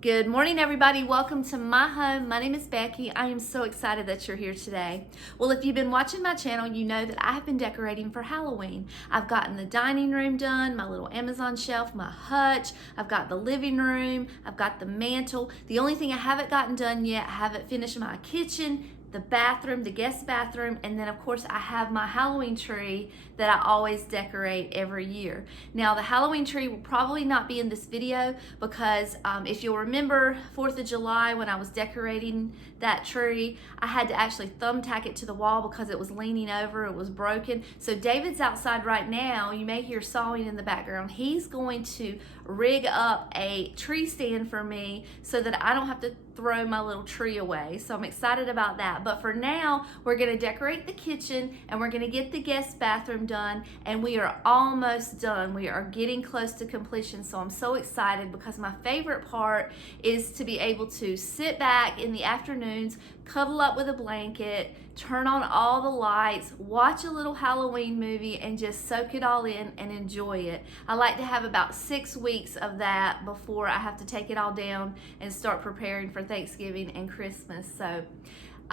Good morning, everybody. Welcome to my home. My name is Becky. I am so excited that you're here today. Well, if you've been watching my channel, you know that I have been decorating for Halloween. I've gotten the dining room done, my little Amazon shelf, my hutch. I've got the living room. I've got the mantle. The only thing I haven't gotten done yet, I haven't finished my kitchen, the bathroom, the guest bathroom, and then of course I have my Halloween tree that I always decorate every year. Now the Halloween tree will probably not be in this video because if you'll remember 4th of July when I was decorating that tree, I had to actually thumbtack it to the wall because it was leaning over, it was broken. So David's outside right now. You may hear sawing in the background. He's going to rig up a tree stand for me so that I don't have to throw my little tree away. So I'm excited about that. But for now, we're gonna decorate the kitchen and we're gonna get the guest bathroom done, and we are almost done. We are getting close to completion. So I'm so excited because my favorite part is to be able to sit back in the afternoons, cuddle up with a blanket, turn on all the lights, watch a little Halloween movie, and just soak it all in and enjoy it. I like to have about 6 weeks of that before I have to take it all down and start preparing for Thanksgiving and Christmas. So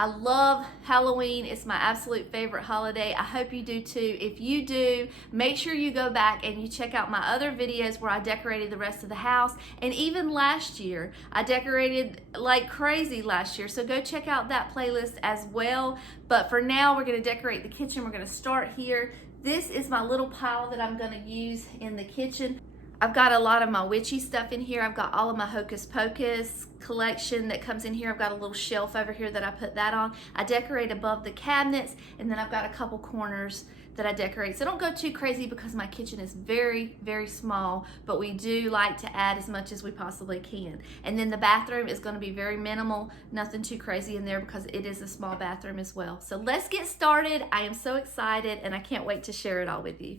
I love Halloween. It's my absolute favorite holiday. I hope you do too. If you do, make sure you go back and you check out my other videos where I decorated the rest of the house. And even last year, I decorated like crazy last year. So go check out that playlist as well. But for now, we're gonna decorate the kitchen. We're gonna start here. This is my little pile that I'm gonna use in the kitchen. I've got a lot of my witchy stuff in here. I've got all of my Hocus Pocus collection that comes in here. I've got a little shelf over here that I put that on. I decorate above the cabinets, and then I've got a couple corners that I decorate. So don't go too crazy because my kitchen is very, very small, but we do like to add as much as we possibly can. And then the bathroom is gonna be very minimal, nothing too crazy in there because it is a small bathroom as well. So let's get started. I am so excited and I can't wait to share it all with you.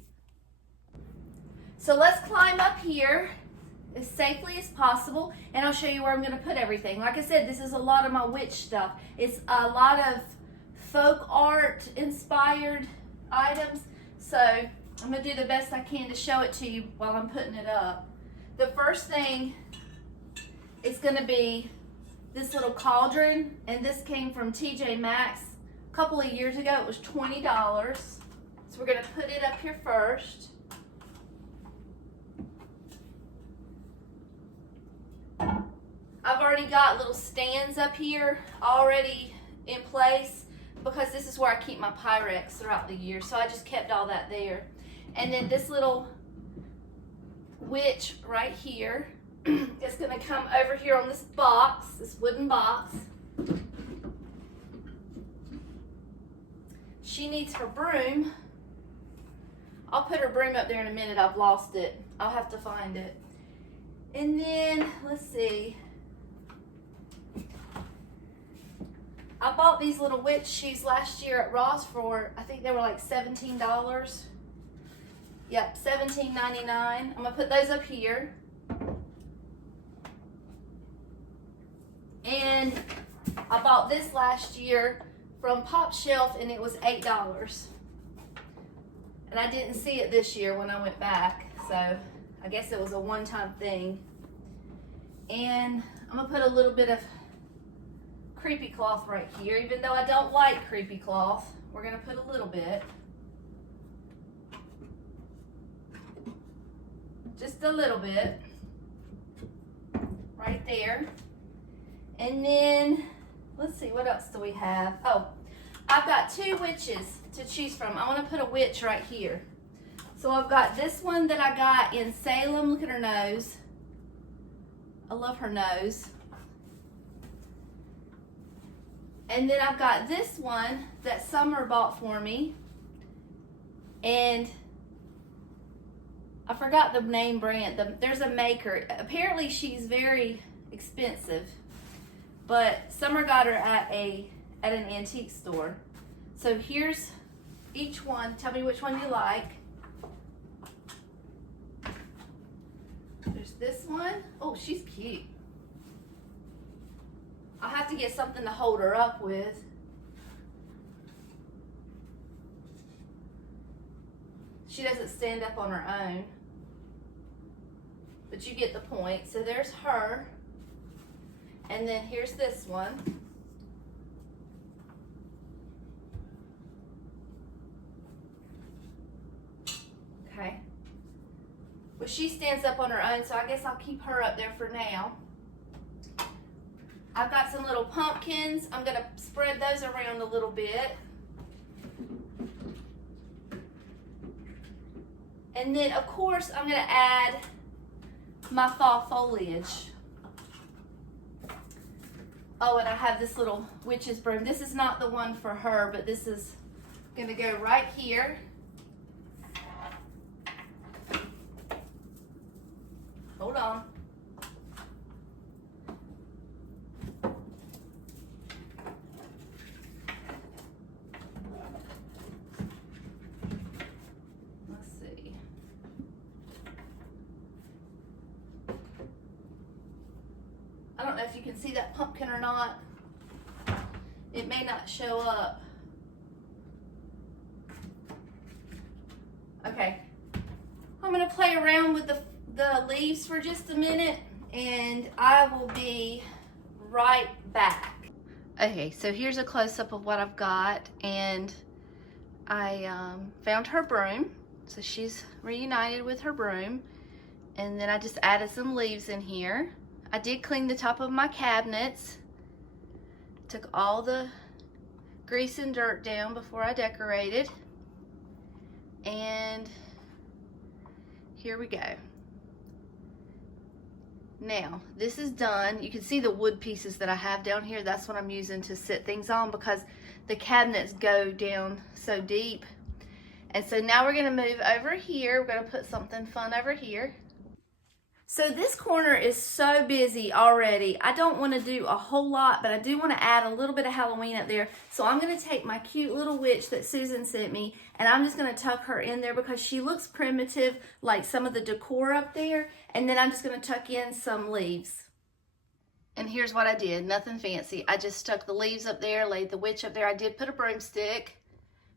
So let's climb up here as safely as possible, and I'll show you where I'm going to put everything. Like I said, this is a lot of my witch stuff. It's a lot of folk art inspired items, so I'm going to do the best I can to show it to you while I'm putting it up. The first thing is going to be this little cauldron, and this came from TJ Maxx a couple of years ago. It was $20. So we're going to put it up here first. I've already got little stands up here already in place because this is where I keep my Pyrex throughout the year. So I just kept all that there. And then this little witch right here is going to come over here on this box, this wooden box. She needs her broom. I'll put her broom up there in a minute. I've lost it. I'll have to find it. And then, let's see. I bought these little witch shoes last year at Ross for, I think they were like $17. Yep, $17.99. I'm gonna put those up here. And I bought this last year from Pop Shelf and it was $8. And I didn't see it this year when I went back, so I guess it was a one-time thing. And I'm gonna put a little bit of creepy cloth right here. Even though I don't like creepy cloth, we're gonna put a little bit. Just a little bit. Right there. And then, let's see, what else do we have? Oh, I've got two witches to choose from. I wanna put a witch right here. So I've got this one that I got in Salem. Look at her nose. I love her nose. And then I've got this one that Summer bought for me. And I forgot the name brand. There's a maker. Apparently she's very expensive. But Summer got her at an antique store. So here's each one. Tell me which one you like. There's this one. Oh, she's cute. I'll have to get something to hold her up with. She doesn't stand up on her own. But you get the point. So there's her. And then here's this one. Okay. Well, she stands up on her own, so I guess I'll keep her up there for now. I've got some little pumpkins. I'm going to spread those around a little bit. And then, of course, I'm going to add my fall foliage. Oh, and I have this little witch's broom. This is not the one for her, but this is going to go right here. Hold on. Let's see. I don't know if you can see that pumpkin or not. It may not show up. Okay. I'm going to play around with the leaves for just a minute, and I will be right back. Okay, so here's a close-up of what I've got, and I found her broom, so she's reunited with her broom, and then I just added some leaves in here. I did clean the top of my cabinets, took all the grease and dirt down before I decorated, and here we go. Now, this is done. You can see the wood pieces that I have down here. That's what I'm using to sit things on because the cabinets go down so deep. And so now we're gonna move over here. We're gonna put something fun over here. So this corner is so busy already. I don't want to do a whole lot, but I do want to add a little bit of Halloween up there. So I'm going to take my cute little witch that Susan sent me, and I'm just going to tuck her in there because she looks primitive, like some of the decor up there. And then I'm just going to tuck in some leaves. And here's what I did. Nothing fancy. I just stuck the leaves up there, laid the witch up there. I did put a broomstick,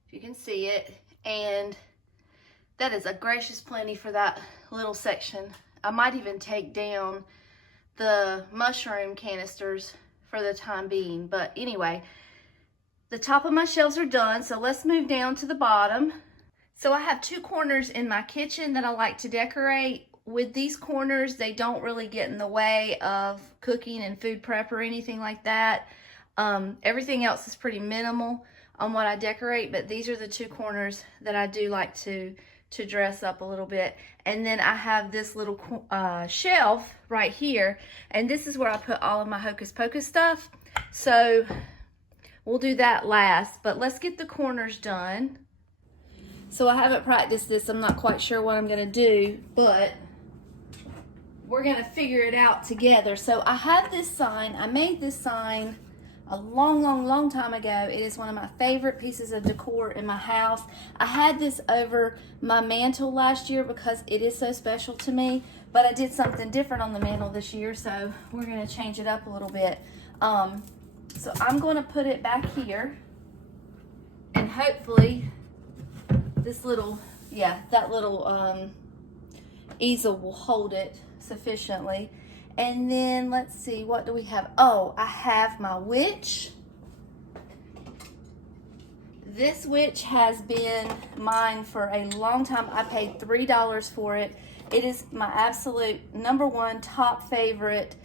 if you can see it. And that is a gracious plenty for that little section. I might even take down the mushroom canisters for the time being. But anyway, the top of my shelves are done, so let's move down to the bottom. So I have two corners in my kitchen that I like to decorate. With these corners, they don't really get in the way of cooking and food prep or anything like that. Everything else is pretty minimal on what I decorate, but these are the two corners that I do like to dress up a little bit. And then I have this little shelf right here, and this is where I put all of my Hocus Pocus stuff. So we'll do that last, but let's get the corners done. So I haven't practiced this. I'm not quite sure what I'm gonna do, but we're gonna figure it out together. So I have this sign. I made this sign a long time ago. It is one of my favorite pieces of decor in my house. I had this over my mantle last year because it is so special to me, but I did something different on the mantle this year, so we're going to change it up a little bit. So I'm going to put it back here, and hopefully this little, that little easel will hold it sufficiently. And then let's see, what do we have? Oh, I have my witch. This witch has been mine for a long time. I paid $3 for it. It is my absolute #1 top favorite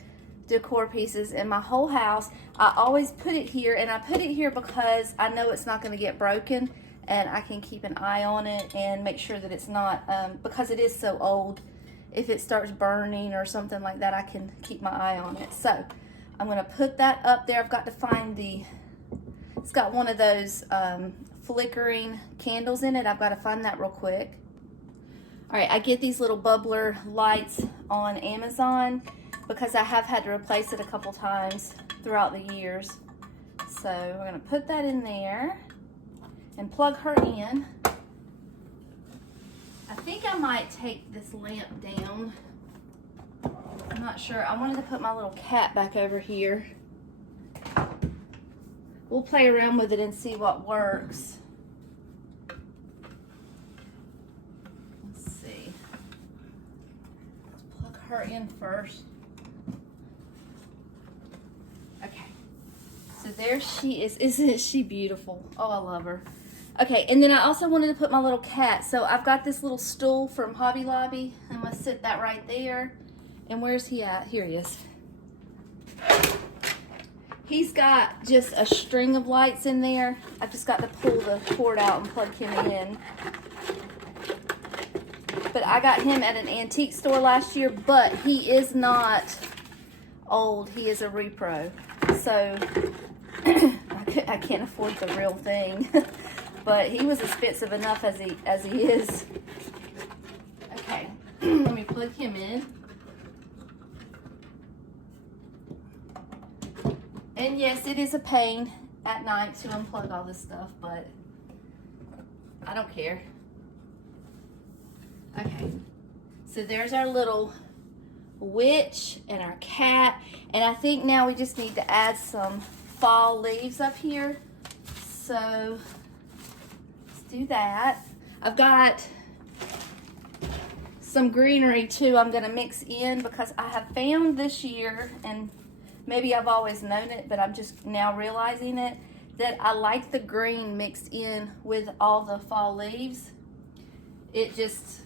decor pieces in my whole house. I always put it here, and I put it here because I know it's not going to get broken, and I can keep an eye on it and make sure that it's not, because it is so old. If it starts burning or something like that, I can keep my eye on it. So I'm going to put that up there. I've got to find it's got one of those flickering candles in it. I've got to find that real quick. All right, I get these little bubbler lights on Amazon because I have had to replace it a couple times throughout the years. So we're going to put that in there and plug her in. I think I might take this lamp down. I'm not sure. I wanted to put my little cat back over here. We'll play around with it and see what works. Let's see. Let's plug her in first. there she is. Isn't she beautiful? Oh, I love her. Okay, and then I also wanted to put my little cat. So I've got this little stool from Hobby Lobby. I'm gonna sit that right there. And where's he at? Here he is. He's got just a string of lights in there. I've just got to pull the cord out and plug him in. But I got him at an antique store last year, but he is not old. He is a repro. So I can't afford the real thing. But he was expensive enough as he is. Okay, let me plug him in. And yes, it is a pain at night to unplug all this stuff, but I don't care. Okay, so there's our little witch and our cat. And I think now we just need to add some fall leaves up here. So let's do that. I've got some greenery too I'm gonna mix in because I have found this year, and maybe I've always known it, but I'm just now realizing it, that I like the green mixed in with all the fall leaves. It just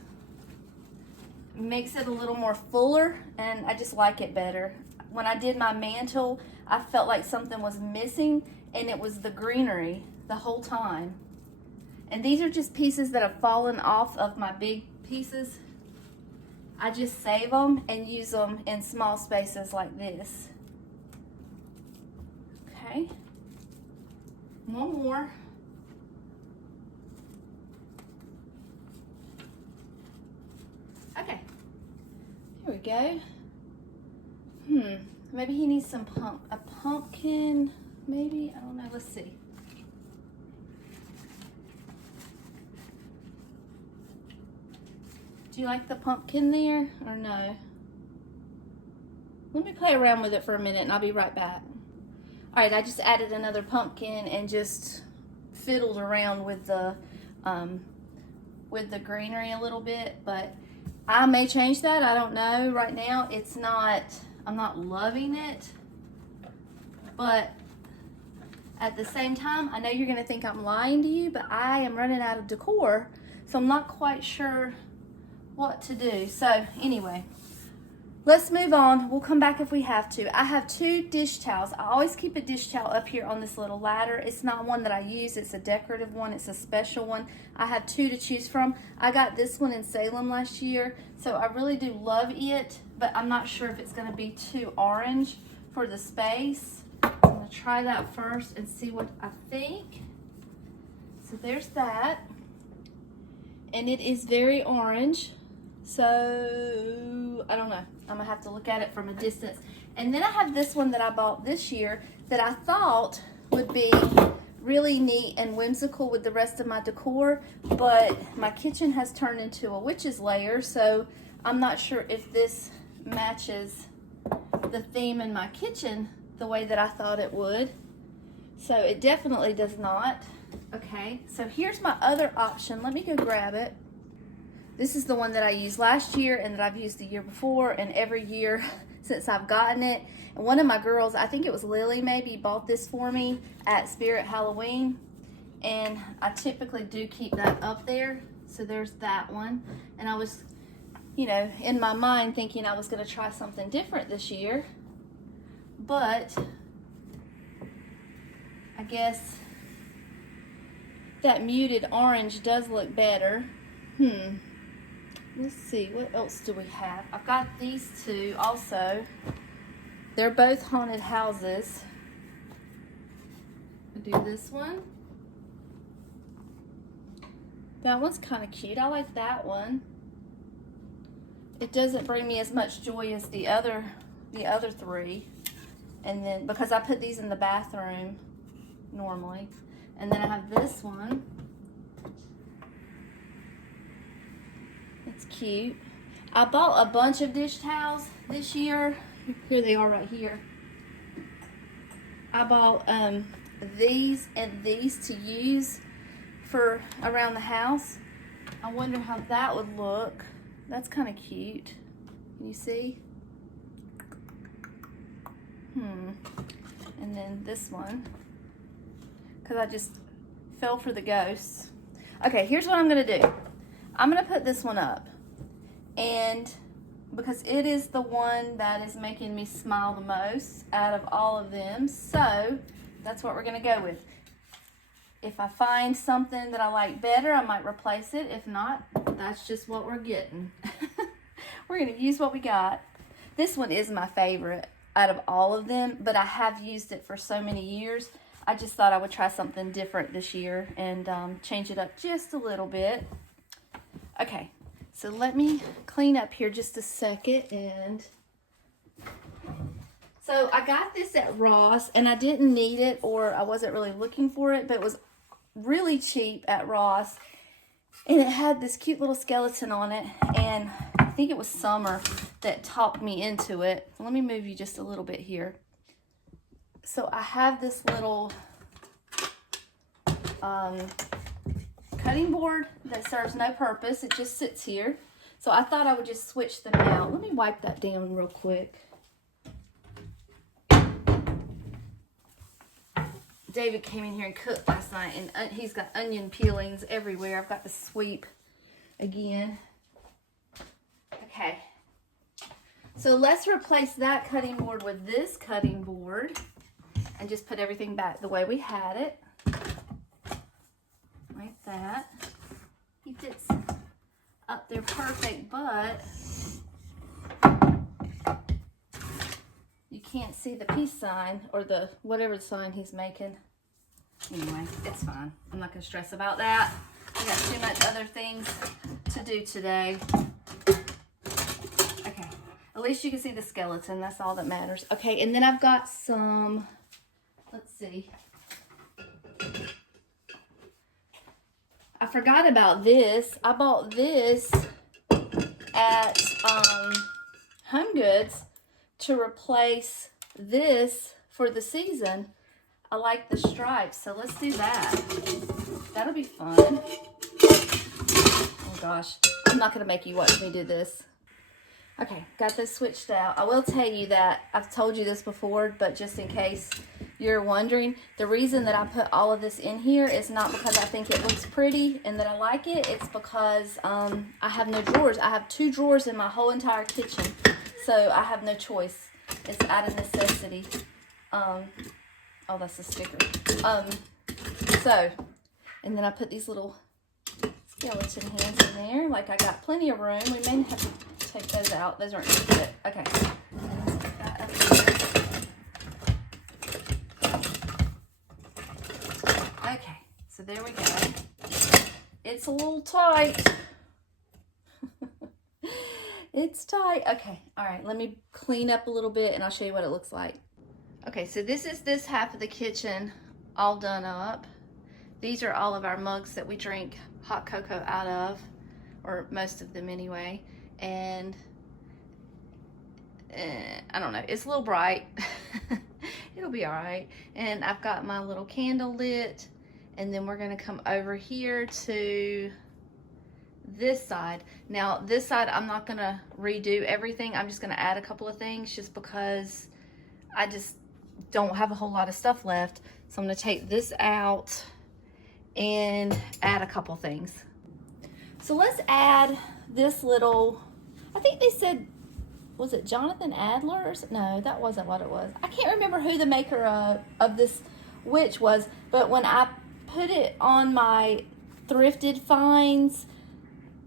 makes it a little more fuller, and I just like it better. When I did my mantle, I felt like something was missing, and it was the greenery the whole time. And these are just pieces that have fallen off of my big pieces. I just save them and use them in small spaces like this. Okay, one more. Okay, here we go. Maybe he needs some a pumpkin, maybe, I don't know, let's see. Do you like the pumpkin there or no? Let me play around with it for a minute and I'll be right back. All right, I just added another pumpkin and just fiddled around with the greenery a little bit, but I may change that. I don't know. Right now, it's not. I'm not loving it, but at the same time, I know you're gonna think I'm lying to you, but I am running out of decor, so I'm not quite sure what to do. So anyway. Let's move on. We'll come back if we have to. I have 2 dish towels. I always keep a dish towel up here on this little ladder. It's not one that I use. It's a decorative one. It's a special one. I have 2 to choose from. I got this one in Salem last year, so I really do love it, but I'm not sure if it's going to be too orange for the space. I'm going to try that first and see what I think. So there's that. And it is very orange. So, I don't know. I'm going to have to look at it from a distance. And then I have this one that I bought this year that I thought would be really neat and whimsical with the rest of my decor. But my kitchen has turned into a witch's lair, so I'm not sure if this matches the theme in my kitchen the way that I thought it would. So, it definitely does not. Okay, so here's my other option. Let me go grab it. This is the one that I used last year and that I've used the year before and every year since I've gotten it. And one of my girls, I think it was Lily maybe, bought this for me at Spirit Halloween. And I typically do keep that up there. So there's that one. And I was, you know, in my mind thinking I was going to try something different this year. But I guess that muted orange does look better. Let's see, what else do we have? I've got these 2 also. They're both haunted houses. I'll do this one. That one's kind of cute. I like that one. It doesn't bring me as much joy as the other 3. And then, because I put these in the bathroom normally. And then I have this one. It's cute. I bought a bunch of dish towels this year. Here they are right here. I bought these and these to use for around the house. I wonder how that would look. That's kind of cute. Can you see? And and then this one, because I just fell for the ghosts. Okay, here's what I'm gonna do. I'm gonna put this one up, and because it is the one that is making me smile the most out of all of them, so that's what we're gonna go with. If I find something that I like better, I might replace it. If not, that's just what we're getting. We're gonna use what we got. This one is my favorite out of all of them, but I have used it for so many years. I just thought I would try something different this year and change it up just a little bit. Okay, so let me clean up here just a second. And so I got this at Ross, and I didn't need it, or I wasn't really looking for it, but it was really cheap at Ross. And it had this cute little skeleton on it, and I think it was Summer that talked me into it. Let me move you just a little bit here. So I have this little cutting board that serves no purpose. It just sits here. So I thought I would just switch them out. Let me wipe that down real quick. David came in here and cooked last night, and he's got onion peelings everywhere. I've got to sweep again. Okay. So let's replace that cutting board with this cutting board and just put everything back the way we had it. Like that. He fits up there perfect, but you can't see the peace sign or the whatever sign he's making. Anyway, it's fine. I'm not going to stress about that. I got too much other things to do today. Okay, at least you can see the skeleton. That's all that matters. Okay, and then I've got some, let's see. I forgot about this. I bought this at Home Goods to replace this for the season. I like the stripes, so let's do that. That'll be fun. Oh gosh, I'm not gonna make you watch me do this. Okay, got this switched out. I will tell you that I've told you this before, but just in case you're wondering, the reason that I put all of this in here is not because I think it looks pretty and that I like it. It's because I have no drawers. I have 2 drawers in my whole entire kitchen, so I have no choice. It's out of necessity. Oh, that's a sticker. So, and then I put these little skeleton hands in there. Like, I got plenty of room. We may have to take those out. Those aren't going to fit. Okay. Stick that up here. Okay, so there we go. It's a little tight. It's tight. Okay, all right, let me clean up a little bit and I'll show you what it looks like. Okay, so this is this half of the kitchen all done up. These are all of our mugs that we drink hot cocoa out of, or most of them anyway. And I don't know, it's a little bright. It'll be all right. And I've got my little candle lit, and then we're gonna come over here to this side. Now this side, I'm not gonna redo everything. I'm just gonna add a couple of things just because I just don't have a whole lot of stuff left. So I'm gonna take this out and add a couple things. So let's add this little, I think they said, was it Jonathan Adler's? No, that wasn't what it was. I can't remember who the maker of this witch was, but when I put it on my thrifted finds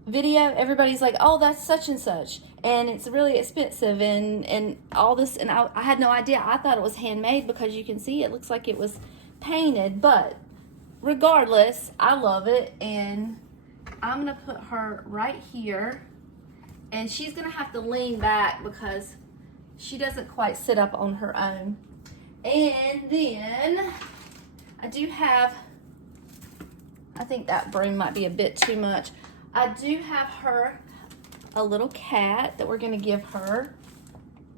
video, everybody's like, oh, that's such and such, and it's really expensive and all this, and I had no idea. I thought it was handmade because you can see it looks like it was painted, but regardless, I love it. And I'm gonna put her right here, and she's gonna have to lean back because she doesn't quite sit up on her own. And then I do have, I think that broom might be a bit too much. I do have her a little cat that we're gonna give her.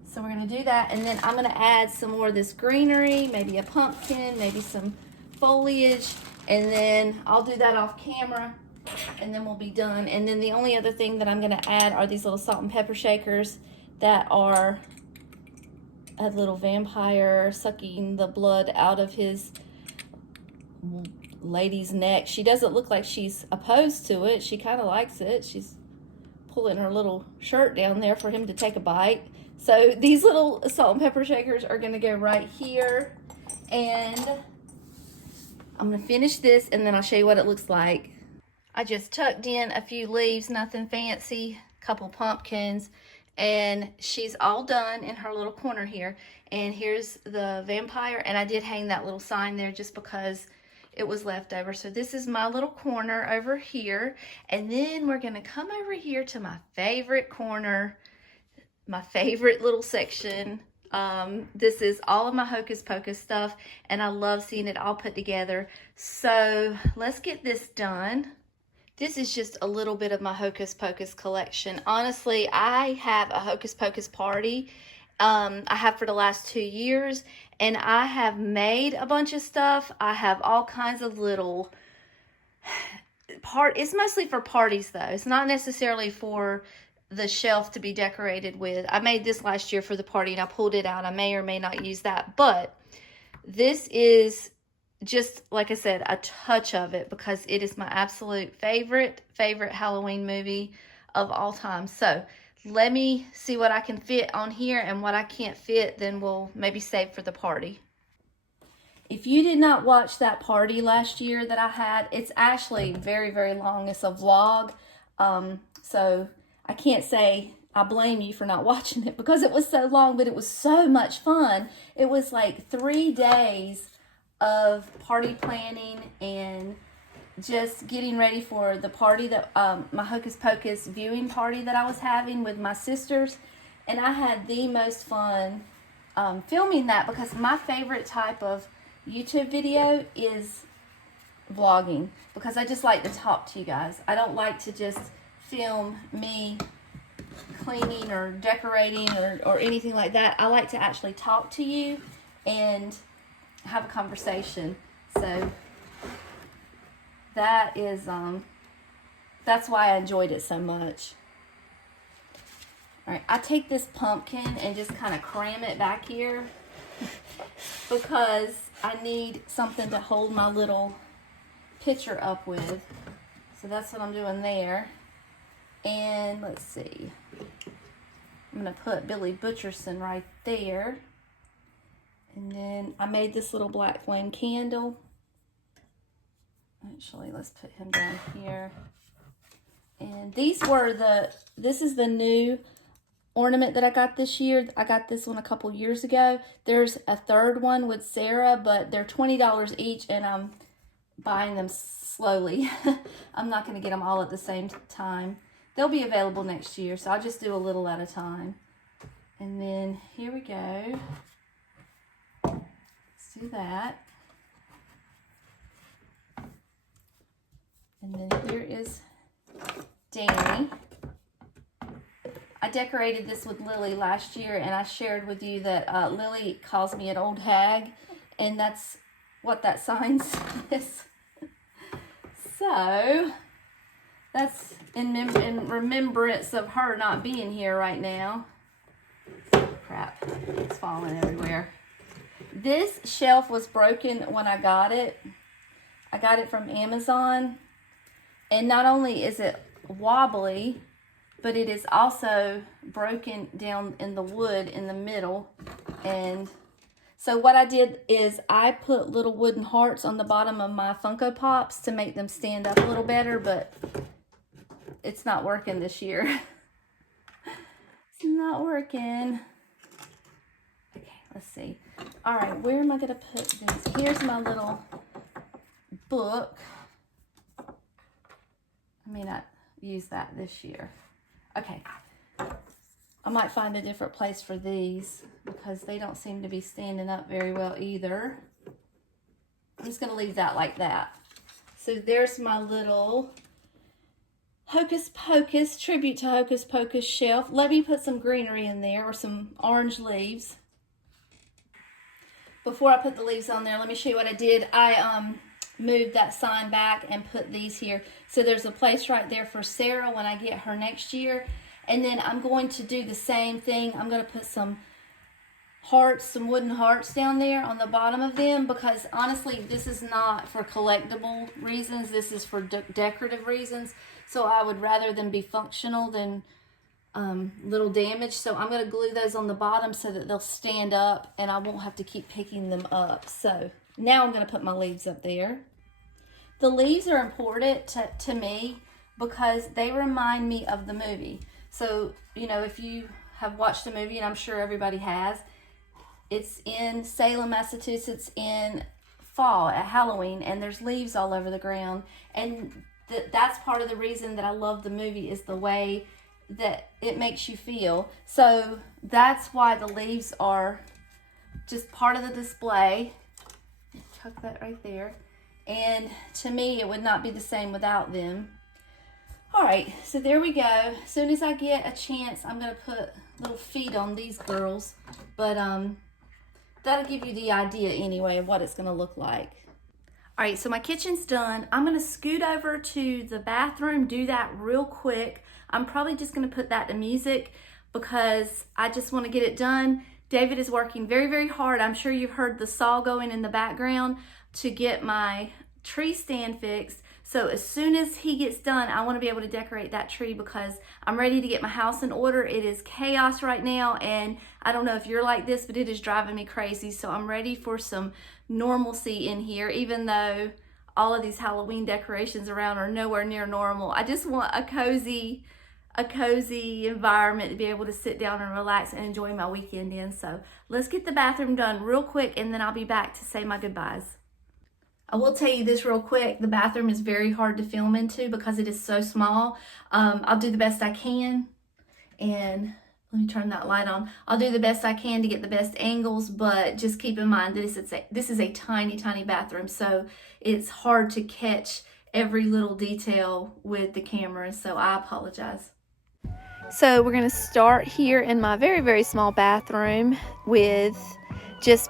So we're gonna do that, and then I'm gonna add some more of this greenery, maybe a pumpkin, maybe some foliage, and then I'll do that off camera, and then we'll be done. And then the only other thing that I'm gonna add are these little salt and pepper shakers that are a little vampire sucking the blood out of his lady's neck. She doesn't look like she's opposed to it. She kind of likes it. She's pulling her little shirt down there for him to take a bite. So these little salt and pepper shakers are going to go right here. And I'm going to finish this and then I'll show you what it looks like. I just tucked in a few leaves, nothing fancy, a couple pumpkins, and she's all done in her little corner here. And here's the vampire, and I did hang that little sign there just because it was left over. So this is my little corner over here, and then we're gonna come over here to my favorite corner, my favorite little section. This is all of my Hocus Pocus stuff, and I love seeing it all put together. So let's get this done. This is just a little bit of my Hocus Pocus collection. Honestly, I have a Hocus Pocus party. I have for the last 2 years, and I have made a bunch of stuff. I have all kinds of little it's mostly for parties though. It's not necessarily for the shelf to be decorated with. I made this last year for the party and I pulled it out. I may or may not use that, but this is just, like I said, a touch of it because it is my absolute favorite Halloween movie of all time. So let me see what I can fit on here, and what I can't fit, then we'll maybe save for the party. If you did not watch that party last year that I had, it's actually very long. It's a vlog. So I can't say I blame you for not watching it because it was so long, but it was so much fun. It was like 3 days of party planning and just getting ready for the party that my Hocus Pocus viewing party that I was having with my sisters, and I had the most fun filming that because my favorite type of YouTube video is vlogging because I just like to talk to you guys. I don't like to just film me cleaning or decorating or anything like that. I like to actually talk to you and have a conversation. So that is that's why I enjoyed it so much. All right, I take this pumpkin and just kind of cram it back here because I need something to hold my little picture up with. So that's what I'm doing there. And let's see, I'm gonna put Billy Butcherson right there. And then I made this little black flame candle. Actually, let's put him down here. And these were this is the new ornament that I got this year. I got this one a couple years ago. There's a third one with Sarah, but they're $20 each, and I'm buying them slowly. I'm not going to get them all at the same time. They'll be available next year, so I'll just do a little at a time. And then here we go. Let's do that. And then here is Danny. I decorated this with Lily last year, and I shared with you that Lily calls me an old hag, and that's what that sign says. So that's in remembrance of her not being here right now. Crap, it's falling everywhere. This shelf was broken when I got it. I got it from Amazon. And not only is it wobbly, but it is also broken down in the wood in the middle. And so what I did is I put little wooden hearts on the bottom of my Funko Pops to make them stand up a little better, but it's not working this year. It's not working. Okay, let's see. All right, where am I going to put this? Here's my little book. I may not use that this year. Okay. I might find a different place for these because they don't seem to be standing up very well either. I'm just going to leave that like that. So there's my little Hocus Pocus, tribute to Hocus Pocus shelf. Let me put some greenery in there or some orange leaves. Before I put the leaves on there, let me show you what I did. I moved that sign back and put these here. So there's a place right there for Sarah when I get her next year. And then I'm going to do the same thing. I'm going to put some hearts, some wooden hearts down there on the bottom of them, because honestly this is not for collectible reasons, this is for decorative reasons. So I would rather them be functional than little damage. So I'm going to glue those on the bottom so that they'll stand up and I won't have to keep picking them up. So now I'm going to put my leaves up there. The leaves are important to me because they remind me of the movie. So, you know, if you have watched the movie, and I'm sure everybody has, it's in Salem, Massachusetts in fall at Halloween, and there's leaves all over the ground. And that's part of the reason that I love the movie, is the way that it makes you feel. So that's why the leaves are just part of the display. Tuck that right there. And to me, it would not be the same without them. All right, so there we go. As soon as I get a chance, I'm going to put little feet on these girls. But that'll give you the idea anyway of what it's going to look like. All right, so my kitchen's done. I'm going to scoot over to the bathroom, do that real quick. I'm probably just going to put that to music because I just want to get it done. David is working very, very hard. I'm sure you've heard the saw going in the background to get my tree stand fixed. So as soon as he gets done, I want to be able to decorate that tree because I'm ready to get my house in order. It is chaos right now, and I don't know if you're like this, but it is driving me crazy. So I'm ready for some normalcy in here, even though all of these Halloween decorations around are nowhere near normal. I just want a cozy environment to be able to sit down and relax and enjoy my weekend in. So let's get the bathroom done real quick, and then I'll be back to say my goodbyes. I will tell you this real quick. The bathroom is very hard to film into because it is so small. I'll do the best I can. And let me turn that light on. I'll do the best I can to get the best angles, but just keep in mind that this is a tiny, tiny bathroom. So it's hard to catch every little detail with the camera. So I apologize. So we're going to start here in my very, very small bathroom with just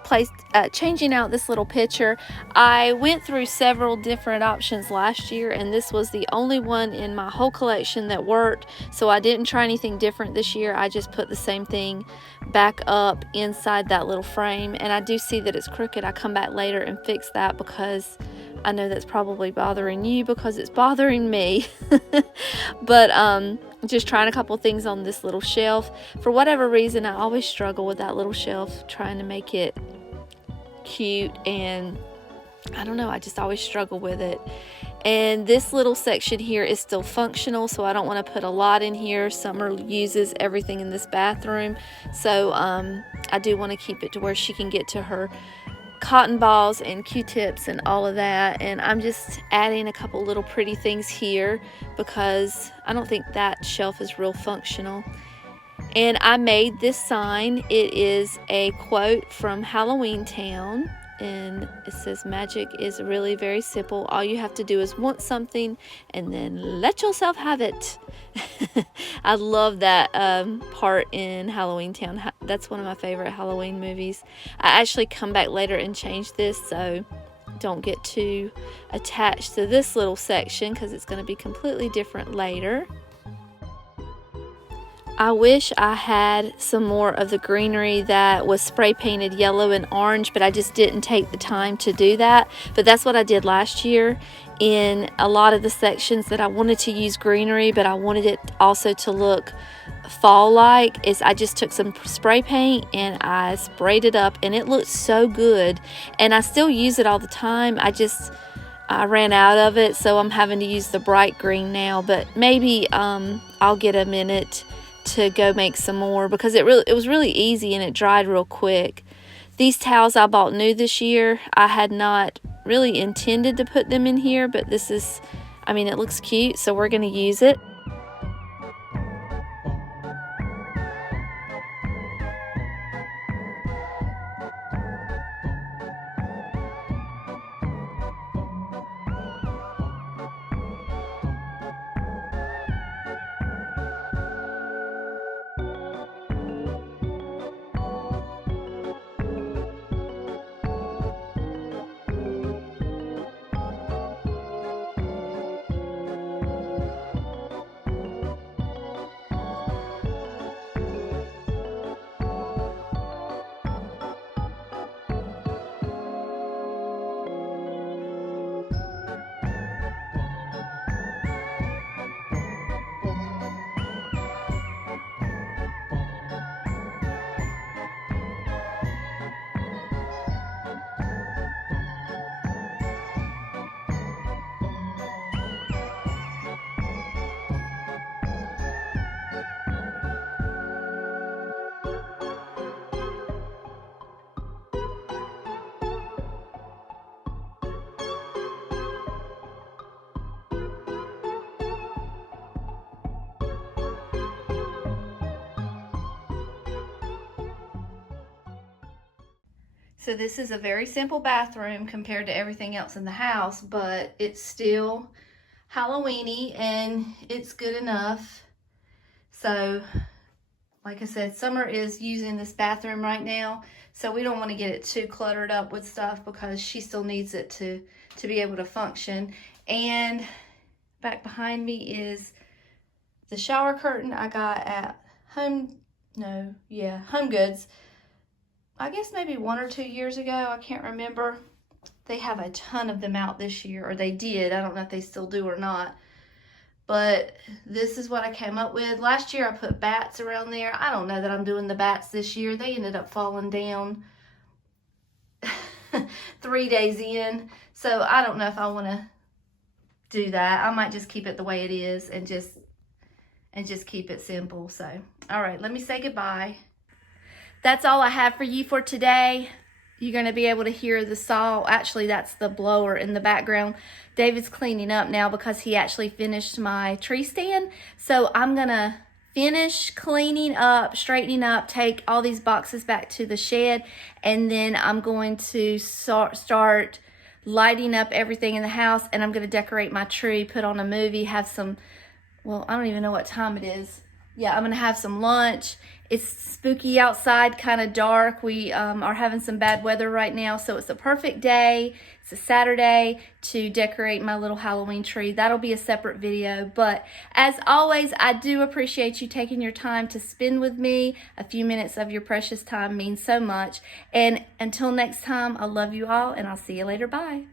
changing out this little picture. I went through several different options last year, and this was the only one in my whole collection that worked. So I didn't try anything different this year. I just put the same thing back up inside that little frame, and I do see that it's crooked. I come back later and fix that because I know that's probably bothering you because it's bothering me. But just trying a couple things on this little shelf. For whatever reason, I always struggle with that little shelf, trying to make it cute, and I don't know, I just always struggle with it. And this little section here is still functional, so I don't want to put a lot in here. Summer uses everything in this bathroom, so I do want to keep it to where she can get to her cotton balls and Q-tips and all of that. And I'm just adding a couple little pretty things here because I don't think that shelf is real functional. And I made this sign. It is a quote from Halloween Town, and it says, "Magic is really very simple. All you have to do is want something and then let yourself have it." I love that part in Halloween Town. That's one of my favorite Halloween movies. I actually come back later and change this, so don't get too attached to this little section because it's going to be completely different later. I wish I had some more of the greenery that was spray painted yellow and orange, but I just didn't take the time to do that. But that's what I did last year in a lot of the sections that I wanted to use greenery, but I wanted it also to look fall-like. I just took some spray paint and I sprayed it up, and it looked so good. And I still use it all the time. I ran out of it, so I'm having to use the bright green now. But maybe I'll get a minute to go make some more because it was really easy and it dried real quick. These towels I bought new this year. I had not really intended to put them in here, but it looks cute, so we're going to use it. So this is a very simple bathroom compared to everything else in the house, but it's still Halloween-y and it's good enough. So, like I said, Summer is using this bathroom right now, so we don't want to get it too cluttered up with stuff because she still needs it to be able to function. And back behind me is the shower curtain I got at Home Goods. I guess maybe 1 or 2 years ago, I can't remember. They have a ton of them out this year, or they did. I don't know if they still do or not. But this is what I came up with. Last year I put bats around there. I don't know that I'm doing the bats this year. They ended up falling down 3 days in. So I don't know if I want to do that. I might just keep it the way it is and just keep it simple. So, all right, let me say goodbye. That's all I have for you for today. You're going to be able to hear the saw. Actually, that's the blower in the background. David's cleaning up now because he actually finished my tree stand. So I'm going to finish cleaning up, straightening up, take all these boxes back to the shed, and then I'm going to start lighting up everything in the house, and I'm going to decorate my tree, put on a movie, have some, well, I don't even know what time it is. Yeah, I'm going to have some lunch. It's spooky outside, kind of dark. We are having some bad weather right now, so it's a perfect day. It's a Saturday to decorate my little Halloween tree. That'll be a separate video, but as always, I do appreciate you taking your time to spend with me. A few minutes of your precious time means so much. And until next time, I love you all, and I'll see you later. Bye.